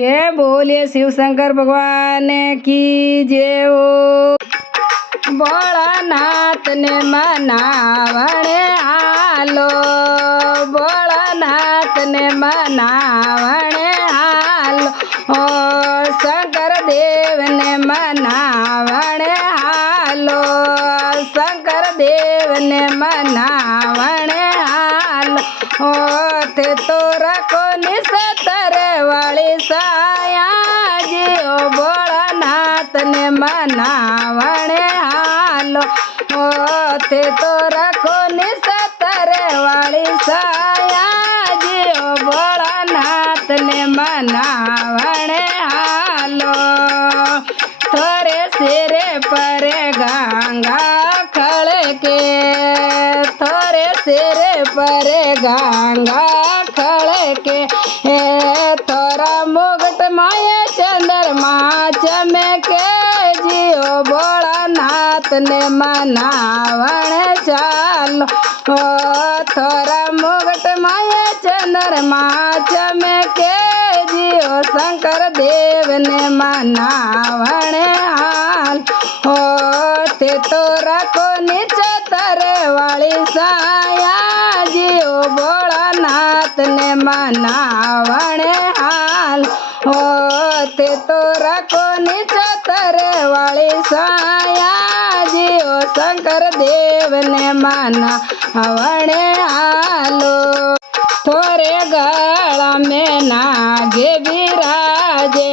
जय बोलिए शिव शंकर भगवान की जय हो। भोलानाथ ने मनावणे हालो, भोलानाथ ने मनावणे हालो, ओ शंकर देव ने मनावणे हालो, शंकर देव ने मनावणे हालो, ओ ते तोरा कोनी सतरे वाली साया जी, ओ भोलानाथ ने मनावणे हालो, ओ ते तोरा कोनी सतरे वाली साया जी, ओ भोलानाथ ने मनावणे हालो। थोरे सिरे पर गंगा खड़के, थोरे सिरे पर गंगा खड़के, थोरा मुगट माये चंद्रमा चमके जियो, भोलानाथ ने मनावण चालो, थोरा मुगट माये चंद्रमा चमके जियो, शंकर देव ने मनावण हाल, ते तोरा को निचतरे वाली साया जियो, भोलानाथ ने मनावण हाल, ते तोरा को निचतरे वाली साया जियो, शंकर देव ने मनावण हालो। थोरे गला में नागे विराजे,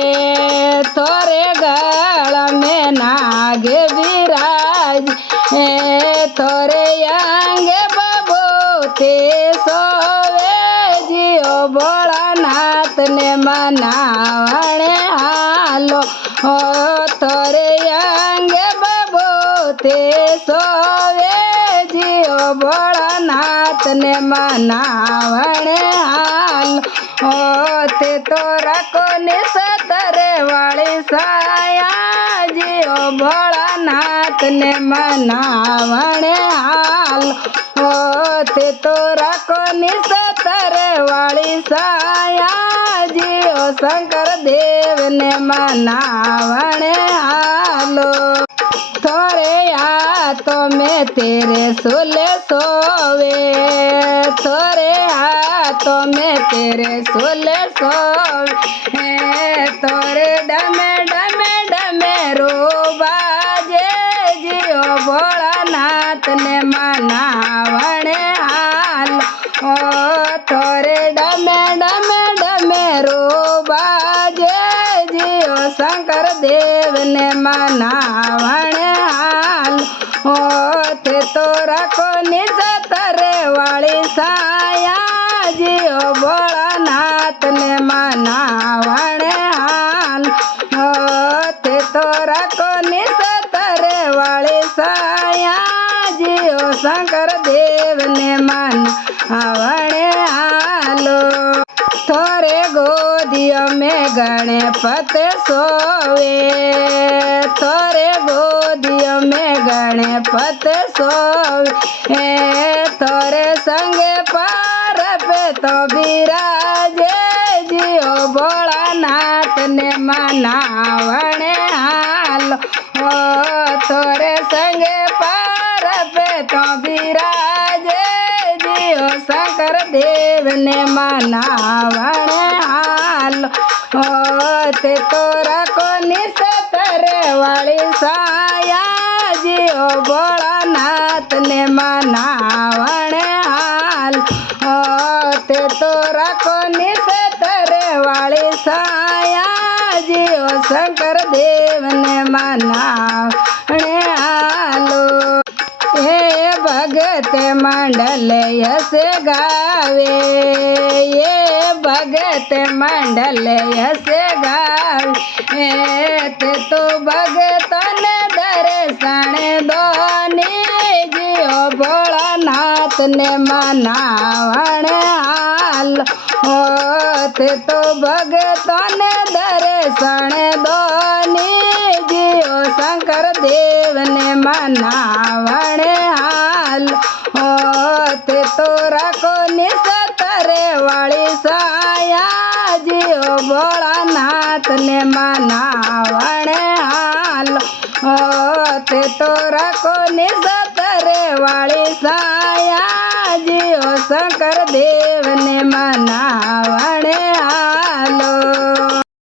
थोरे गला में नागे विराज, थोरे अंगे बबूते सोवे जियो, भोलानाथ ने मनावण हालो, थोरे अंगे बबूते सोवे जियो, भोलानाथ ने मनावण हालो, ते तोरा को निसतरे वाली साया जियो, भोलानाथ ने मनावण हालो, ते तोरा को निसतरे वाली साया जियो, शंकर देव ने मनावण हालो। थोरे हाथों में तेरे सोले सोवे, थोरे हाथों में तेरे सोले सोवे, तोरे डमे डमे डमे रो बाजे जियो, भोलानाथ ने मनावण हालो, तोरे डमे डमे डमे रो बाजे जियो, शंकर देव ने मनावण हालो, ते तोरा को निसतरे वाली साया जियो, भोलानाथ ने मनावण हालो, ते तोरा को निसतरे वाली साया जियो, शंकर देव ने मनावण हालो। थोरे गोदिया में गणपति सोवे, थोरे गोदिया में गणपति सोवे, थोरे संगे पार पे तो विराजे जियो, भोलानाथ ने मनावण हालो, थोरे संगे पार पे तो विराजे जियो, शंकर देव ने मनावण हालो, ते तोरा को निसतरे वाली साया जियो, भोलानाथ ने मनावण हालो, ते तोरा को निसतरे वाली साया जियो, शंकर देव ने मनावण हालो। हे भगत मंडल यस गावे, ये भगत मंडल यस गावे, ते तो भगतन दर्शन दोनी जियो, भोलानाथ ने मनावण हालो, ते तो भगतन दर्शन दोनी जियो, शंकर देव ने मनावण हालो, ते तोरा को निसतरे वाली साया जियो, भोलानाथ નાથને મનાવણે હાલો તે તો રાખો ને સતરે વાળી સાયા જીઓ શંકર દેવને મના